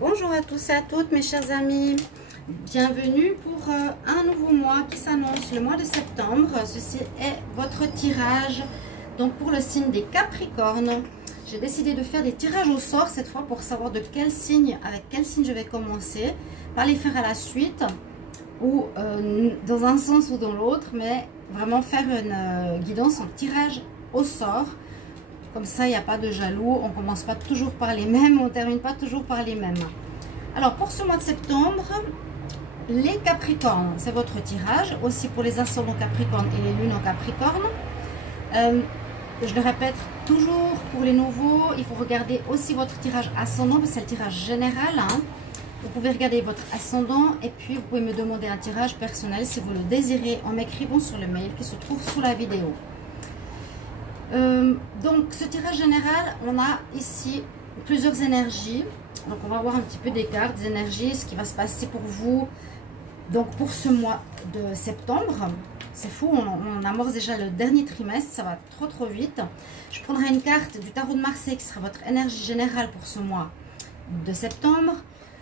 Bonjour à tous et à toutes mes chers amis, bienvenue pour un nouveau mois qui s'annonce, le mois de septembre. Ceci est votre tirage donc pour le signe des Capricornes. J'ai décidé de faire des tirages au sort cette fois pour savoir de quel signe, avec quel signe je vais commencer, pas les faire à la suite ou dans un sens ou dans l'autre, mais vraiment faire une guidance en tirage au sort. Comme ça, il n'y a pas de jaloux, on ne commence pas toujours par les mêmes, on ne termine pas toujours par les mêmes. Alors, pour ce mois de septembre, les Capricornes, c'est votre tirage. Aussi pour les ascendants Capricornes et les lunes en Capricorne. Je le répète toujours, pour les nouveaux, il faut regarder aussi votre tirage ascendant, parce que c'est le tirage général. Hein. Vous pouvez regarder votre ascendant et puis vous pouvez me demander un tirage personnel si vous le désirez en m'écrivant sur le mail qui se trouve sous la vidéo. Donc ce tirage général, on a ici plusieurs énergies. Donc on va voir un petit peu des cartes, des énergies, ce qui va se passer pour vous. Donc pour ce mois de septembre, c'est fou, on amorce déjà le dernier trimestre, ça va trop vite. Je prendrai une carte du tarot de Marseille qui sera votre énergie générale pour ce mois de septembre.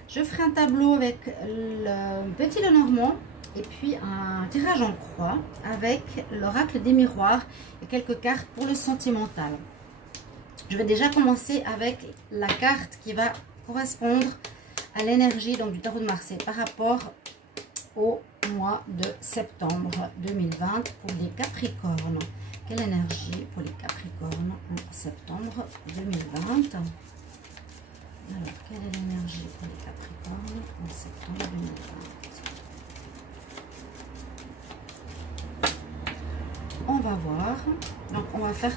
Je ferai un tableau avec le petit Lenormand. Et puis un tirage en croix avec l'oracle des miroirs et quelques cartes pour le sentimental. Je vais déjà commencer avec la carte qui va correspondre à l'énergie du tarot de Marseille par rapport au mois de septembre 2020 pour les Capricornes. Quelle énergie pour les Capricornes en septembre 2020? Alors, quelle est l'énergie pour les Capricornes en septembre 2020? On va voir. Donc on va faire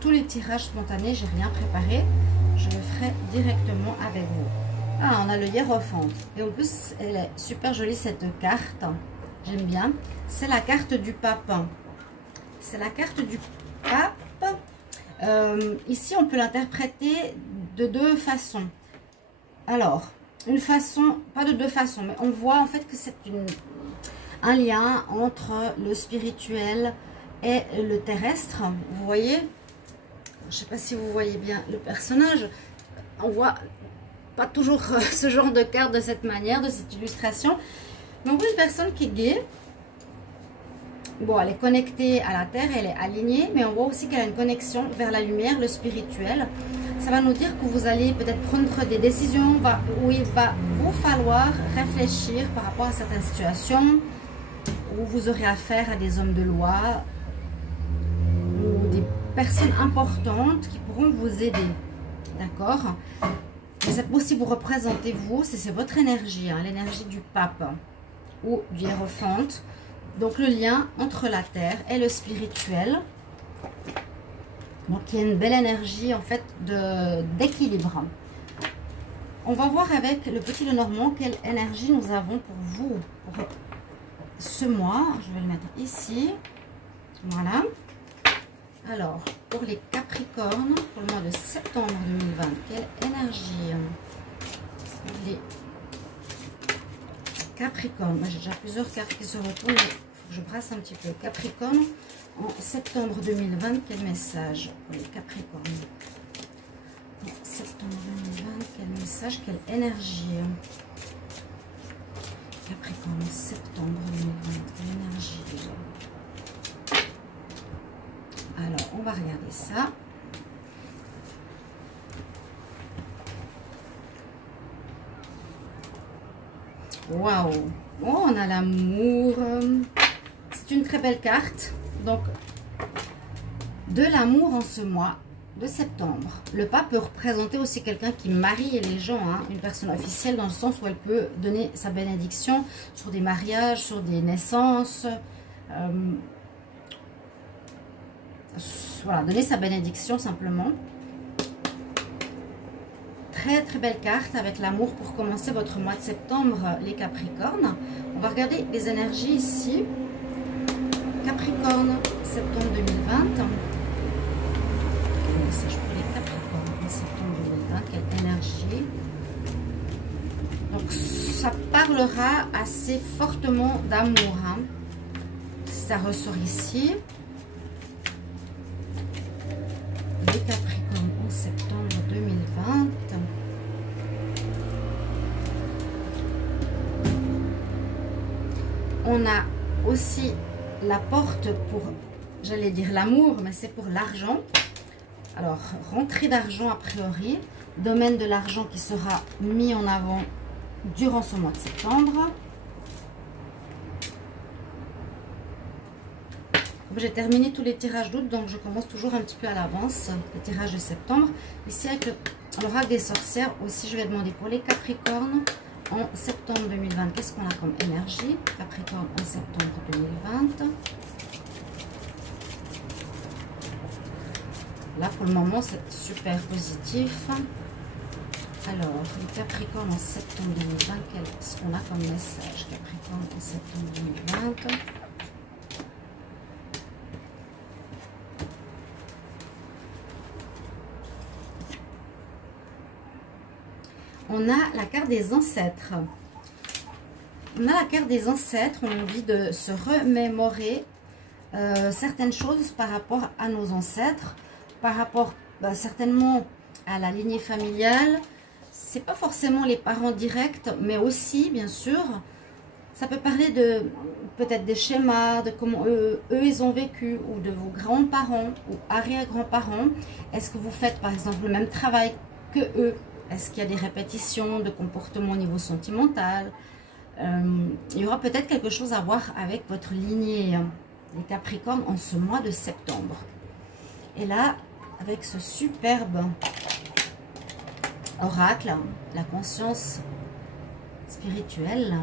tous les tirages spontanés. J'ai rien préparé. Je le ferai directement avec vous. Ah, on a le hiérophante. Et en plus, elle est super jolie cette carte. J'aime bien. C'est la carte du pape. C'est la carte du pape. Ici, on peut l'interpréter de deux façons. Alors, une façon, pas de deux façons, mais on voit en fait que c'est un lien entre le spirituel et le terrestre. Vous voyez, je ne sais pas si vous voyez bien le personnage. On voit pas toujours ce genre de carte de cette manière, de cette illustration, mais on voit une personne qui est gaie. Bon, elle est connectée à la terre, elle est alignée, mais on voit aussi qu'elle a une connexion vers la lumière, le spirituel. Ça va nous dire que vous allez peut-être prendre des décisions où il va vous falloir réfléchir par rapport à certaines situations, où vous aurez affaire à des hommes de loi ou des personnes importantes qui pourront vous aider. D'accord? C'est possible vous représentez vous, c'est votre énergie, hein, l'énergie du pape ou du hiérophante. Donc le lien entre la terre et le spirituel. Donc il y a une belle énergie en fait d'équilibre. On va voir avec le petit Lenormand quelle énergie nous avons pour vous. Pour ce mois, je vais le mettre ici. Voilà. Alors, pour les Capricornes, pour le mois de septembre 2020, quelle énergie pour les Capricornes? Moi, j'ai déjà plusieurs cartes qui se retournent. Il faut que je brasse un petit peu. Capricorne, en septembre 2020, quel message pour les Capricornes? En septembre 2020, quel message, quelle énergie? Capricorne, septembre 2020, quelle énergie déjà? Alors, on va regarder ça. Waouh! Oh, on a l'amour. C'est une très belle carte. Donc, de l'amour en ce mois de septembre. Le pape peut représenter aussi quelqu'un qui marie les gens, hein, une personne officielle dans le sens où elle peut donner sa bénédiction sur des mariages, sur des naissances. Voilà, donner sa bénédiction simplement. Très très belle carte avec l'amour pour commencer votre mois de septembre, les Capricornes. On va regarder les énergies ici. Capricorne, septembre 2020. Quel message pour les Capricornes en septembre 2020? Quelle énergie? Donc ça parlera assez fortement d'amour. Hein. Ça ressort ici. Les Capricornes en septembre 2020. On a aussi la porte pour, j'allais dire l'amour, mais c'est pour l'argent. Alors, rentrée d'argent a priori, domaine de l'argent qui sera mis en avant durant ce mois de septembre. J'ai terminé tous les tirages d'août, donc je commence toujours un petit peu à l'avance les tirages de septembre. Ici, avec l'oracle des sorcières, aussi, je vais demander pour les Capricornes en septembre 2020. Qu'est-ce qu'on a comme énergie? Capricorne en septembre 2020. Là, pour le moment, c'est super positif. Alors, les Capricornes en septembre 2020, qu'est-ce qu'on a comme message? Capricorne en septembre 2020. On a la carte des ancêtres. On a la carte des ancêtres. On nous dit de se remémorer certaines choses par rapport à nos ancêtres, par rapport certainement à la lignée familiale. C'est pas forcément les parents directs, mais aussi, bien sûr, ça peut parler de peut-être des schémas, de comment eux, ils ont vécu, ou de vos grands-parents ou arrière-grands-parents. Est-ce que vous faites, par exemple, le même travail que eux? Est-ce qu'il y a des répétitions de comportement au niveau sentimental? Il y aura peut-être quelque chose à voir avec votre lignée, les Capricornes, en ce mois de septembre. Et là, avec ce superbe oracle, la conscience spirituelle.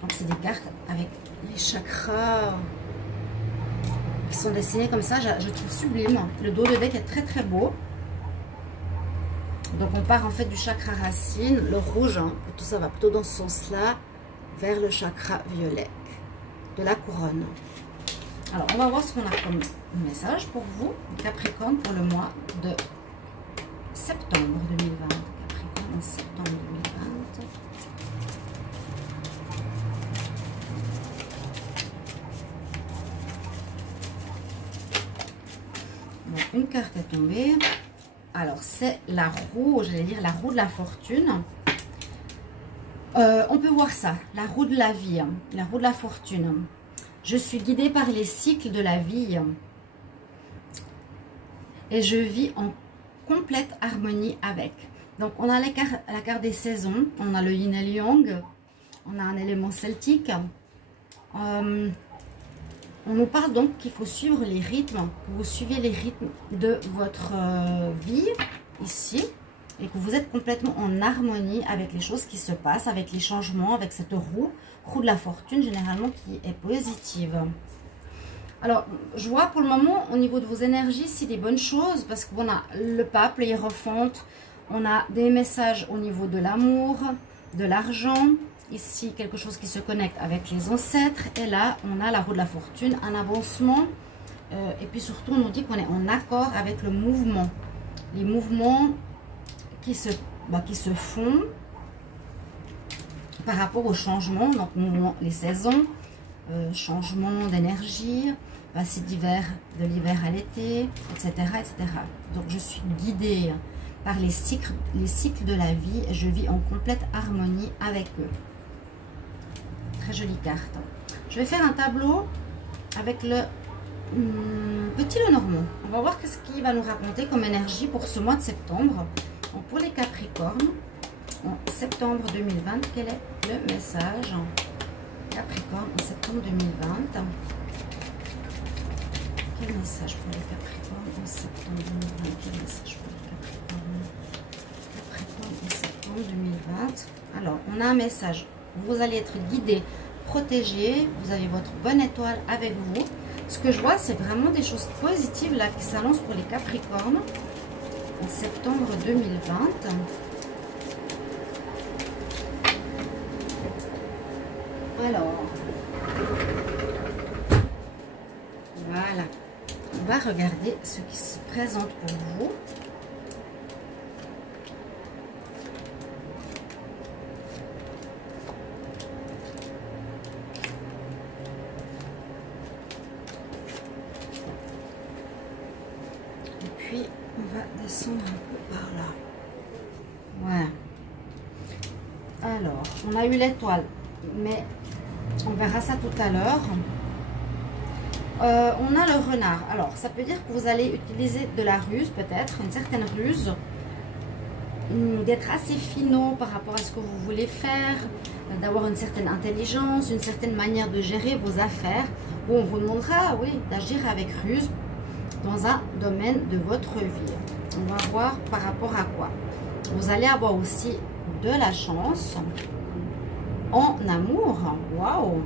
Donc, c'est des cartes avec les chakras qui sont dessinés comme ça. Je trouve sublime. Le dos de deck est très très beau. Donc on part en fait du chakra racine, le rouge, hein, tout ça va plutôt dans ce sens-là, vers le chakra violet de la couronne. Alors on va voir ce qu'on a comme message pour vous, Capricorne, pour le mois de septembre 2020. Capricorne en septembre 2020. Bon, une carte est tombée. Alors, c'est la roue, j'allais dire la roue de la fortune. On peut voir ça, la roue de la vie, la roue de la fortune. Je suis guidée par les cycles de la vie. Et je vis en complète harmonie avec. Donc, on a la carte des saisons. On a le yin et le yang. On a un élément celtique. On nous parle donc qu'il faut suivre les rythmes, que vous suivez les rythmes de votre vie ici et que vous êtes complètement en harmonie avec les choses qui se passent, avec les changements, avec cette roue de la fortune généralement qui est positive. Alors, je vois pour le moment au niveau de vos énergies, c'est des bonnes choses parce qu'on a le pape, le hiérophante, on a des messages au niveau de l'amour, de l'argent. Ici, quelque chose qui se connecte avec les ancêtres. Et là, on a la roue de la fortune, un avancement. Et puis surtout, on nous dit qu'on est en accord avec le mouvement. Les mouvements qui se font par rapport au changement. Donc, les saisons, changement d'énergie, passer de l'hiver à l'été, etc., etc. Donc, je suis guidée par les cycles de la vie. Et je vis en complète harmonie avec eux. Très jolie carte. Je vais faire un tableau avec le petit Lenormand. On va voir ce qu'il va nous raconter comme énergie pour ce mois de septembre. Donc pour les Capricornes, en septembre 2020, quel est le message? Capricorne en septembre 2020. Quel message pour les Capricornes en septembre 2020? Quel message pour les Capricornes? Capricorne en septembre 2020. Alors, on a un message. Vous allez être guidé, protégé. Vous avez votre bonne étoile avec vous. Ce que je vois, c'est vraiment des choses positives là qui s'annoncent pour les Capricornes en septembre 2020. Alors, voilà. On va regarder ce qui se présente pour vous. Puis, on va descendre un peu par là. Voilà. Alors, on a eu l'étoile. Mais On verra ça tout à l'heure. On a le renard. Alors, ça peut dire que vous allez utiliser de la ruse, peut-être, une certaine ruse, d'être assez finaux par rapport à ce que vous voulez faire, d'avoir une certaine intelligence, une certaine manière de gérer vos affaires, où on vous demandera, oui, d'agir avec ruse dans un domaine de votre vie. On va voir par rapport à quoi. Vous allez avoir aussi de la chance en amour. Waouh!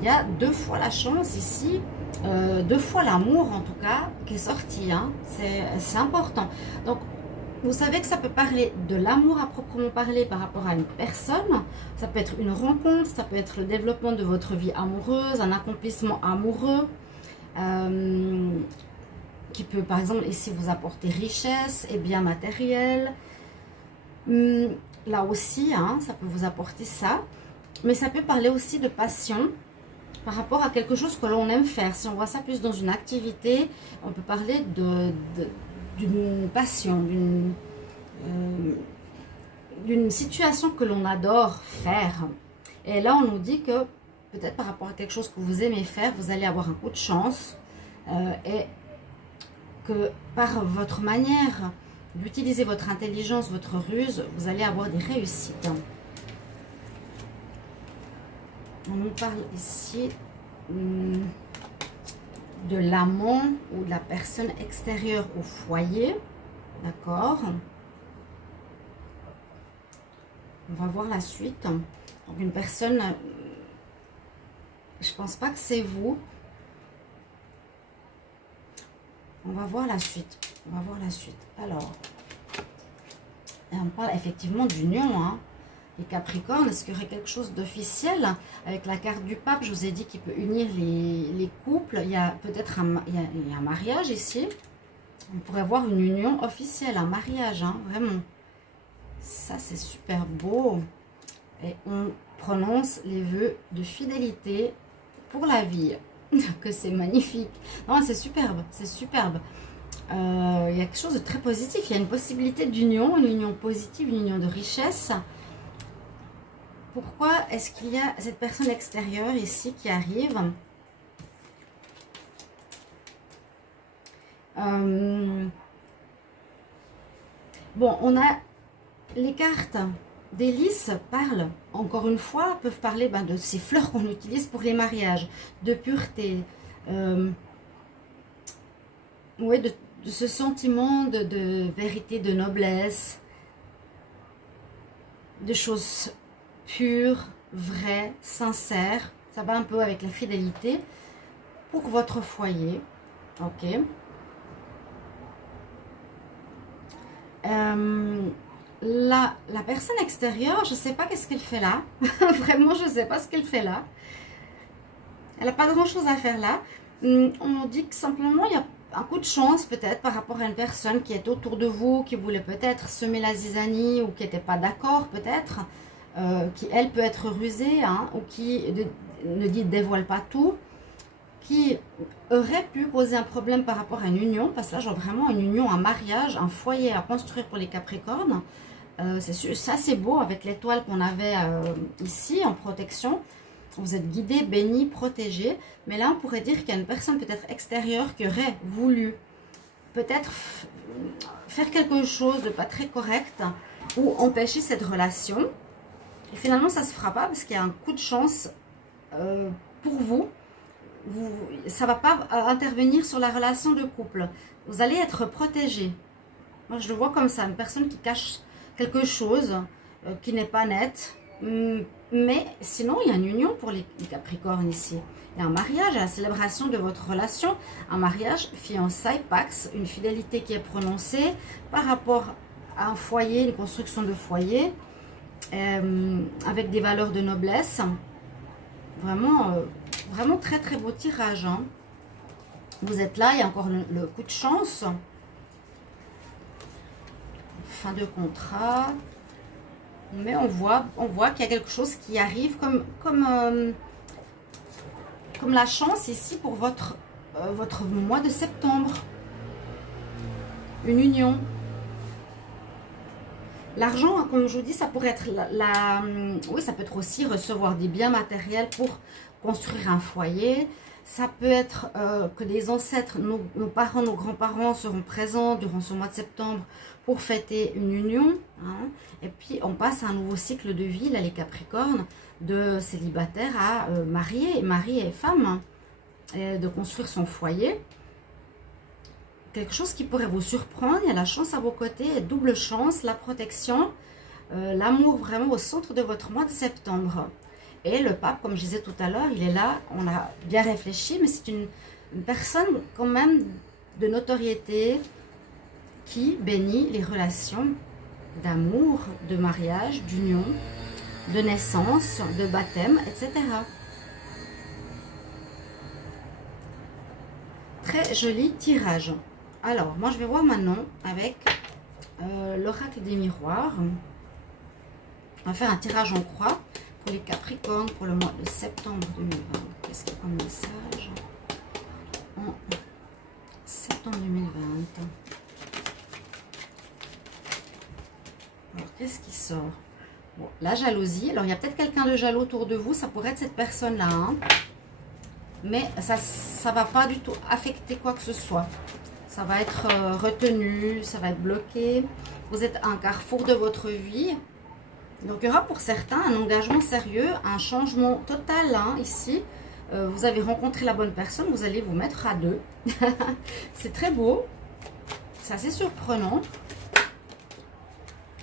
Il y a 2 fois la chance ici. 2 fois l'amour en tout cas qui est sorti, hein. C'est important. Donc vous savez que ça peut parler de l'amour à proprement parler par rapport à une personne, ça peut être une rencontre, ça peut être le développement de votre vie amoureuse, un accomplissement amoureux qui peut par exemple ici vous apporter richesse et biens matériels. Là aussi, hein, ça peut vous apporter ça, mais ça peut parler aussi de passion par rapport à quelque chose que l'on aime faire. Si on voit ça plus dans une activité, on peut parler d'une passion, d'une situation que l'on adore faire. Et là, on nous dit que peut-être par rapport à quelque chose que vous aimez faire, vous allez avoir un coup de chance et que par votre manière d'utiliser votre intelligence, votre ruse, vous allez avoir des réussites. On nous parle ici de l'amant ou de la personne extérieure au foyer. D'accord. On va voir la suite. Donc une personne, je pense pas que c'est vous. On va voir la suite. On va voir la suite. Alors, on parle effectivement d'union, hein. Les Capricornes, est-ce qu'il y aurait quelque chose d'officiel? Avec la carte du pape, je vous ai dit qu'il peut unir les couples. Il y a peut-être un mariage ici. On pourrait voir une union officielle, un mariage, hein, vraiment. Ça, c'est super beau. Et on prononce les vœux de fidélité pour la vie. Que c'est magnifique. Non, c'est superbe, c'est superbe. Il y a quelque chose de très positif. Il y a une possibilité d'union, une union positive, une union de richesse. Pourquoi est-ce qu'il y a cette personne extérieure ici qui arrive? Bon, on a les cartes d'Hélice parlent, encore une fois, peuvent parler de ces fleurs qu'on utilise pour les mariages, de pureté, ouais, de ce sentiment de vérité, de noblesse, de choses pures, vraies, sincères. Ça va un peu avec la fidélité pour votre foyer. Ok. La personne extérieure, je ne sais pas qu'est-ce qu'elle fait là. Vraiment, je ne sais pas ce qu'elle fait là. Elle n'a pas grand-chose à faire là. On dit que simplement, il y a un coup de chance peut-être par rapport à une personne qui est autour de vous, qui voulait peut-être semer la zizanie ou qui n'était pas d'accord peut-être, qui elle peut être rusée, hein, ou qui ne dévoile pas tout, qui aurait pu poser un problème par rapport à une union, parce que là, j'ai vraiment une union, un mariage, un foyer à construire pour les Capricornes. Ça, c'est beau avec l'étoile qu'on avait ici en protection. Vous êtes guidé, béni, protégé. Mais là, on pourrait dire qu'il y a une personne peut-être extérieure qui aurait voulu peut-être faire quelque chose de pas très correct ou empêcher cette relation. Et finalement, ça ne se fera pas parce qu'il y a un coup de chance pour vous. Ça ne va pas intervenir sur la relation de couple. Vous allez être protégé. Moi, je le vois comme ça. Une personne qui cache quelque chose qui n'est pas net. Mais sinon, il y a une union pour les Capricornes ici. Il y a un mariage, la célébration de votre relation. Un mariage, fiançailles, pax, une fidélité qui est prononcée par rapport à un foyer, une construction de foyer. Avec des valeurs de noblesse. Vraiment, vraiment très très beau tirage. Hein. Vous êtes là, il y a encore le coup de chance. Fin de contrat. Mais on voit qu'il y a quelque chose qui arrive comme la chance ici pour votre mois de septembre. Une union. L'argent, comme je vous dis, ça pourrait être oui, ça peut être aussi recevoir des biens matériels pour construire un foyer. Ça peut être que les ancêtres, nos parents, nos grands-parents seront présents durant ce mois de septembre pour fêter une union. Hein. Et puis, on passe à un nouveau cycle de vie, là, les Capricornes, de célibataire à marié et femme, hein, et de construire son foyer. Quelque chose qui pourrait vous surprendre, il y a la chance à vos côtés, double chance, la protection, l'amour vraiment au centre de votre mois de septembre. Et le pape, comme je disais tout à l'heure, il est là, on a bien réfléchi, mais c'est une personne quand même de notoriété qui bénit les relations d'amour, de mariage, d'union, de naissance, de baptême, etc. Très joli tirage. Alors, moi je vais voir maintenant avec l'oracle des miroirs. On va faire un tirage en croix pour les Capricornes pour le mois de septembre 2020. Qu'est-ce qu'il y a comme message en septembre 2020? Alors, qu'est-ce qui sort? Bon, la jalousie. Alors, il y a peut-être quelqu'un de jaloux autour de vous. Ça pourrait être cette personne-là. Hein. Mais ça ne va pas du tout affecter quoi que ce soit. Ça va être retenu, ça va être bloqué. Vous êtes à un carrefour de votre vie. Donc, il y aura pour certains un engagement sérieux, un changement total hein, ici. Vous avez rencontré la bonne personne, vous allez vous mettre à deux. C'est très beau. C'est assez surprenant.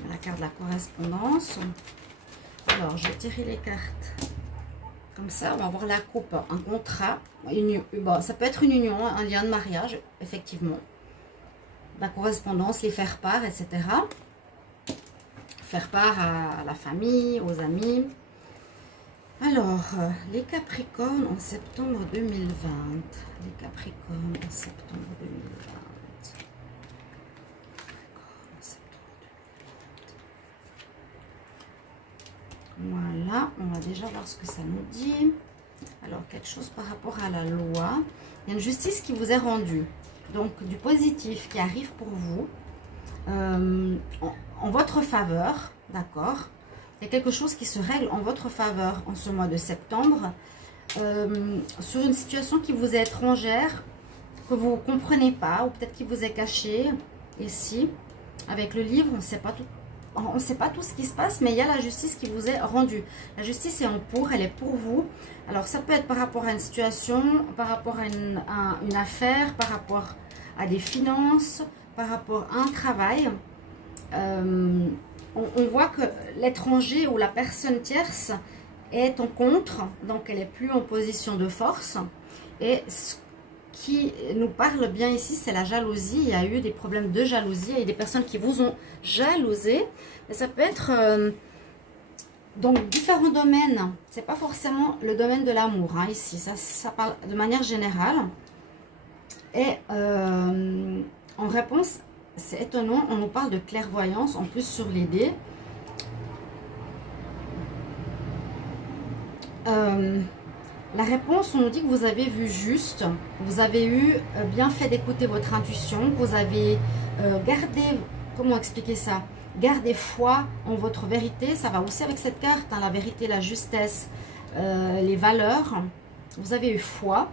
La carte de la correspondance. Alors, je vais tirer les cartes. Comme ça, on va voir la coupe, un contrat, bon, ça peut être une union, un lien de mariage, effectivement. La correspondance, les faire-part, etc. Faire part à la famille, aux amis. Alors, les Capricornes en septembre 2020. Les Capricornes en septembre 2020. Voilà, on va déjà voir ce que ça nous dit. Alors, quelque chose par rapport à la loi. Il y a une justice qui vous est rendue. Donc, du positif qui arrive pour vous. En votre faveur, d'accord? Il y a quelque chose qui se règle en votre faveur en ce mois de septembre. Sur une situation qui vous est étrangère, que vous ne comprenez pas, ou peut-être qui vous est cachée. Ici, avec le livre, on ne sait pas tout. On ne sait pas tout ce qui se passe, mais il y a la justice qui vous est rendue. La justice est en cours, elle est pour vous. Alors, ça peut être par rapport à une situation, par rapport à une affaire, par rapport à des finances, par rapport à un travail. On voit que l'étranger ou la personne tierce est en contre, donc elle n'est plus en position de force. Et ce qui nous parle bien ici, c'est la jalousie. Il y a eu des problèmes de jalousie. Il y a des personnes qui vous ont jalousé. Mais ça peut être donc différents domaines. C'est pas forcément le domaine de l'amour hein, ici. Ça parle de manière générale. Et en réponse, c'est étonnant. On nous parle de clairvoyance en plus sur les dés. La réponse, on nous dit que vous avez vu juste, vous avez eu bien fait d'écouter votre intuition, que vous avez gardé, comment expliquer ça, gardé foi en votre vérité. Ça va aussi avec cette carte, hein, la vérité, la justesse, les valeurs. Vous avez eu foi.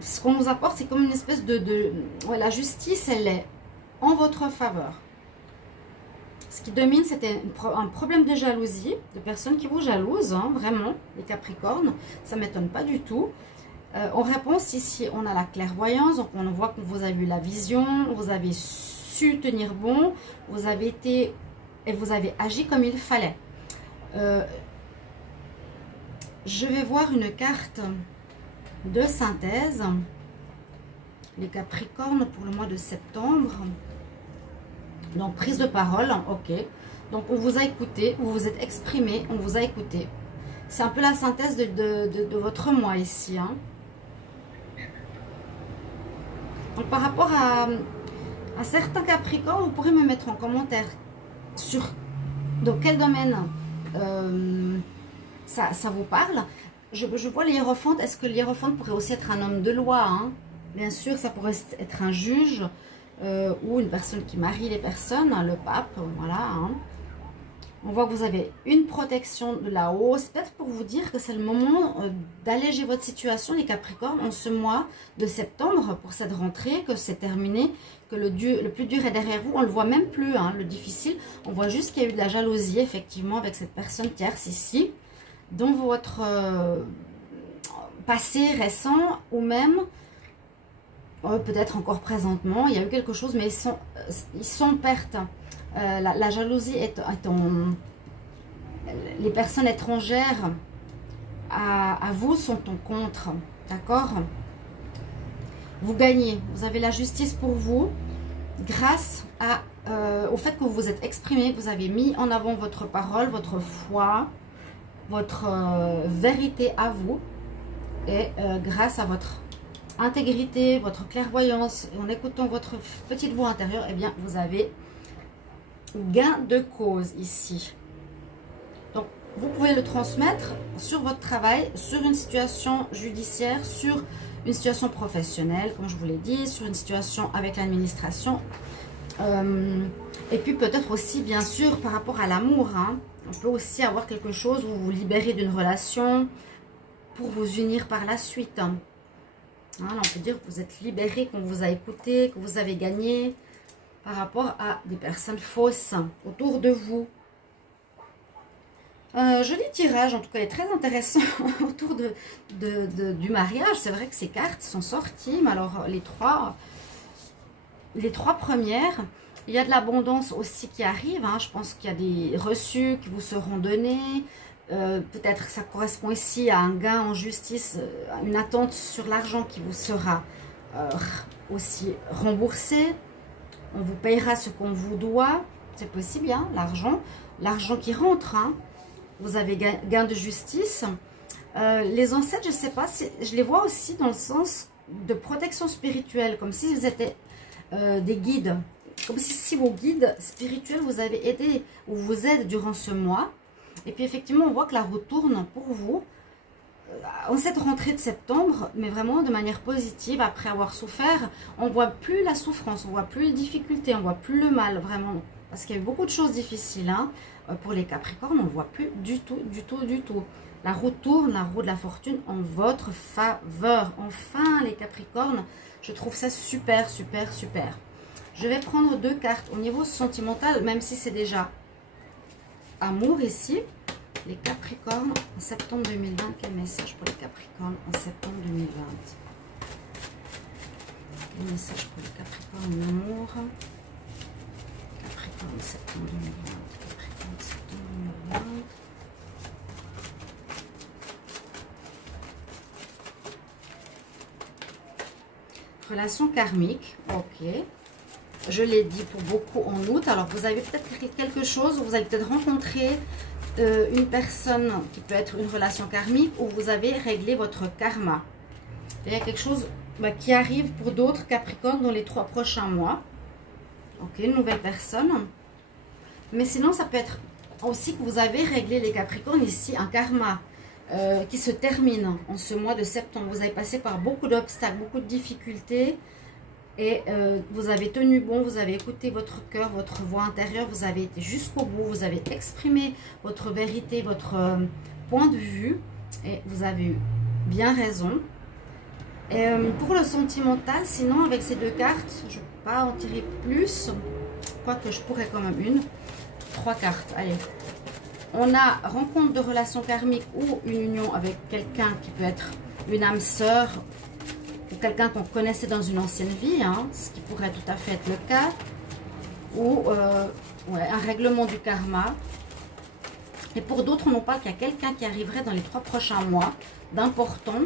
Ce qu'on nous apporte, c'est comme une espèce ouais, la justice, elle est en votre faveur. Ce qui domine, c'était un problème de jalousie, de personnes qui vous jalousent, hein, vraiment, les Capricornes. Ça ne m'étonne pas du tout. En réponse, ici, on a la clairvoyance. Donc, on voit que vous avez eu la vision, vous avez su tenir bon, vous avez été et vous avez agi comme il fallait. Je vais voir une carte de synthèse. Les Capricornes pour le mois de septembre. Donc, prise de parole, ok. Donc, on vous a écouté, vous vous êtes exprimé, on vous a écouté. C'est un peu la synthèse de votre mois ici. Hein. Donc, par rapport à certains Capricornes, vous pourrez me mettre en commentaire sur dans quel domaine ça vous parle. Je vois l'hiérophante. Est-ce que l'hiérophante pourrait aussi être un homme de loi hein? Bien sûr, ça pourrait être un juge. ou une personne qui marie les personnes, hein, le pape, voilà. Hein. On voit que vous avez une protection de là-haut. C'est peut-être pour vous dire que c'est le moment d'alléger votre situation, les Capricornes, en ce mois de septembre, pour cette rentrée, que c'est terminé, que le plus dur est derrière vous. On ne le voit même plus, hein, le difficile. On voit juste qu'il y a eu de la jalousie, effectivement, avec cette personne tierce ici, dans votre passé récent, ou même, peut-être encore présentement, il y a eu quelque chose, mais ils sont en perte. La jalousie est en... Les personnes étrangères à vous sont en contre, d'accord? Vous gagnez, vous avez la justice pour vous, grâce au fait que vous vous êtes exprimé, vous avez mis en avant votre parole, votre foi, votre vérité à vous, et grâce à votre intégrité, votre clairvoyance, et en écoutant votre petite voix intérieure, eh bien, vous avez gain de cause ici. Donc, vous pouvez le transmettre sur votre travail, sur une situation judiciaire, sur une situation professionnelle, comme je vous l'ai dit, sur une situation avec l'administration. Et puis peut-être aussi, bien sûr, par rapport à l'amour. Hein, on peut aussi avoir quelque chose où vous vous libérez d'une relation pour vous unir par la suite. Hein, là, on peut dire que vous êtes libéré, qu'on vous a écouté, que vous avez gagné par rapport à des personnes fausses autour de vous. Joli tirage, en tout cas, est très intéressant autour du mariage. C'est vrai que ces cartes sont sorties, mais alors les trois premières, il y a de l'abondance aussi qui arrive. Hein. Je pense qu'il y a des reçus qui vous seront donnés. Peut-être que ça correspond ici à un gain en justice, à une attente sur l'argent qui vous sera aussi remboursé. On vous payera ce qu'on vous doit. C'est possible, hein, l'argent qui rentre. Hein. Vous avez gain de justice. Les ancêtres, je ne sais pas, je les vois aussi dans le sens de protection spirituelle, comme si vous étiez des guides. Comme si vos guides spirituels vous avaient aidé ou vous aident durant ce mois. Et puis effectivement, on voit que la roue tourne pour vous en cette rentrée de septembre, mais vraiment de manière positive. Après avoir souffert, on ne voit plus la souffrance, on ne voit plus les difficultés, on ne voit plus le mal, vraiment. Parce qu'il y a eu beaucoup de choses difficiles, hein. Pour les Capricornes, on ne le voit plus du tout, du tout, du tout. La roue tourne, la roue de la fortune en votre faveur. Enfin, les Capricornes, je trouve ça super, super, super. Je vais prendre deux cartes au niveau sentimental, même si c'est déjà amour ici. Les Capricornes en septembre 2020. Quel message pour les Capricornes en septembre 2020? Quel message pour les Capricornes en amour? Capricorne septembre 2020. Capricorne septembre 2020. Relation karmique. Ok. Je l'ai dit pour beaucoup en août. Alors, vous avez peut-être quelque chose, vous allez peut-être rencontrer une personne qui peut être une relation karmique où vous avez réglé votre karma. Il y a quelque chose qui arrive pour d'autres Capricornes dans les 3 prochains mois. Ok, une nouvelle personne. Mais sinon, ça peut être aussi que vous avez réglé, les Capricornes, ici, un karma qui se termine en ce mois de septembre. Vous avez passé par beaucoup d'obstacles, beaucoup de difficultés. Et vous avez tenu bon, vous avez écouté votre cœur, votre voix intérieure, vous avez été jusqu'au bout, vous avez exprimé votre vérité, votre point de vue, et vous avez eu bien raison. Et pour le sentimental, sinon avec ces deux cartes, je ne peux pas en tirer plus, quoique je pourrais quand même 3 cartes, allez. On a rencontre de relations karmiques ou une union avec quelqu'un qui peut être une âme sœur, quelqu'un qu'on connaissait dans une ancienne vie, hein, ce qui pourrait tout à fait être le cas, ou un règlement du karma. Et pour d'autres, on nous parle qu'il y a quelqu'un qui arriverait dans les 3 prochains mois, d'important,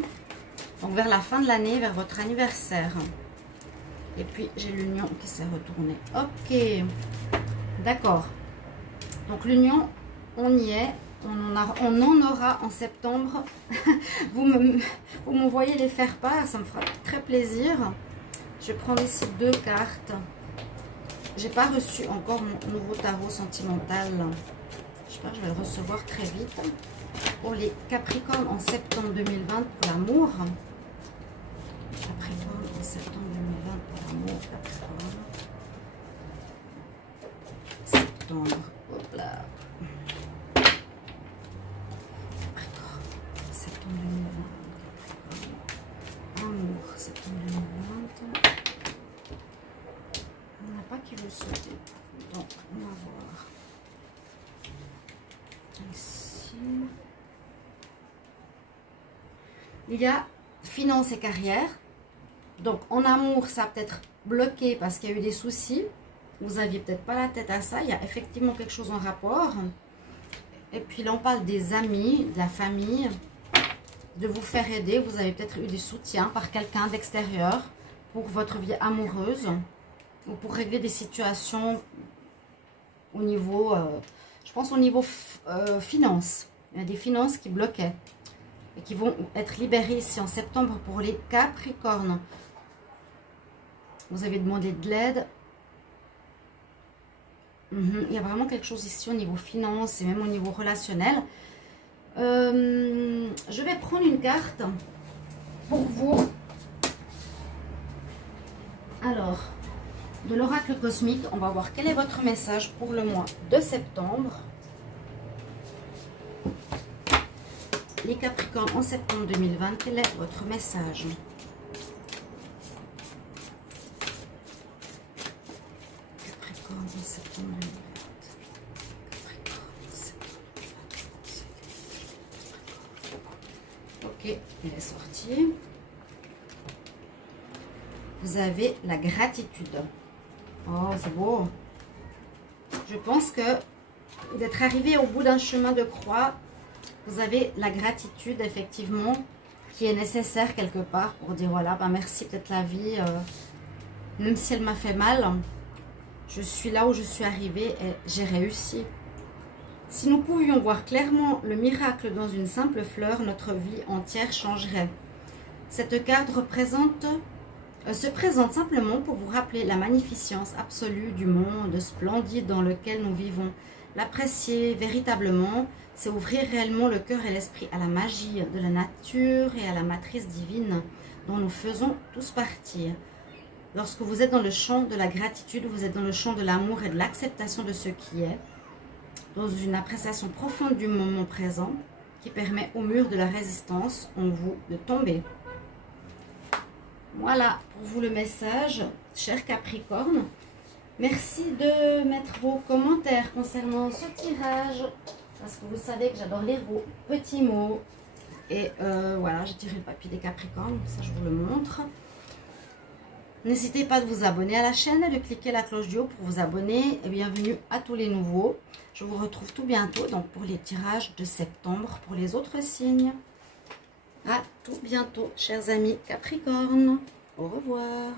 donc vers la fin de l'année, vers votre anniversaire. Et puis, j'ai l'union qui s'est retournée. Ok, d'accord. Donc, l'union, on y est. On en aura en septembre. Vous m'envoyez les faire part, ça me fera très plaisir. Je vais prendre ici 2 cartes. J'ai pas reçu encore mon nouveau tarot sentimental. J'espère que je vais le recevoir très vite. Pour les Capricornes en septembre 2020 pour l'amour. Capricorne en septembre 2020 pour l'amour. Capricorne. septembre. Hop là. Septembre 2020. Amour, septembre 2020. On n'a pas qui veut sauter. Donc, on va voir. Ici. Il y a finance et carrière. Donc, en amour, ça a peut-être bloqué parce qu'il y a eu des soucis. Vous n'aviez peut-être pas la tête à ça. Il y a effectivement quelque chose en rapport. Et puis là, on parle des amis, de la famille, de vous faire aider. Vous avez peut-être eu des soutiens par quelqu'un d'extérieur pour votre vie amoureuse ou pour régler des situations au niveau, je pense au niveau finance. Il y a des finances qui bloquaient et qui vont être libérées ici en septembre pour les Capricornes. Vous avez demandé de l'aide. Il y a vraiment quelque chose ici au niveau finance et même au niveau relationnel. Je vais prendre une carte pour vous. Alors, de l'oracle cosmique, on va voir quel est votre message pour le mois de septembre. Les Capricornes en septembre 2020, quel est votre message? Capricorne en septembre 2020. Capricorne en septembre 2020. Ok, il est sorti. Vous avez la gratitude. Oh, c'est beau. Je pense que d'être arrivé au bout d'un chemin de croix, vous avez la gratitude, effectivement, qui est nécessaire quelque part pour dire, voilà, ben merci, peut-être la vie, même si elle m'a fait mal, je suis là où je suis arrivée et j'ai réussi. Si nous pouvions voir clairement le miracle dans une simple fleur, notre vie entière changerait. Cette carte se présente simplement pour vous rappeler la magnificence absolue du monde splendide dans lequel nous vivons. L'apprécier véritablement, c'est ouvrir réellement le cœur et l'esprit à la magie de la nature et à la matrice divine dont nous faisons tous partie. Lorsque vous êtes dans le champ de la gratitude, vous êtes dans le champ de l'amour et de l'acceptation de ce qui est, dans une appréciation profonde du moment présent qui permet au mur de la résistance en vous de tomber. Voilà pour vous le message, cher Capricorne. Merci de mettre vos commentaires concernant ce tirage, parce que vous savez que j'adore lire vos petits mots. Et voilà, j'ai tiré le papier des Capricornes, ça je vous le montre. N'hésitez pas de vous abonner à la chaîne et de cliquer la cloche du haut pour vous abonner. Et bienvenue à tous les nouveaux. Je vous retrouve tout bientôt donc pour les tirages de septembre pour les autres signes. À tout bientôt, chers amis Capricornes. Au revoir.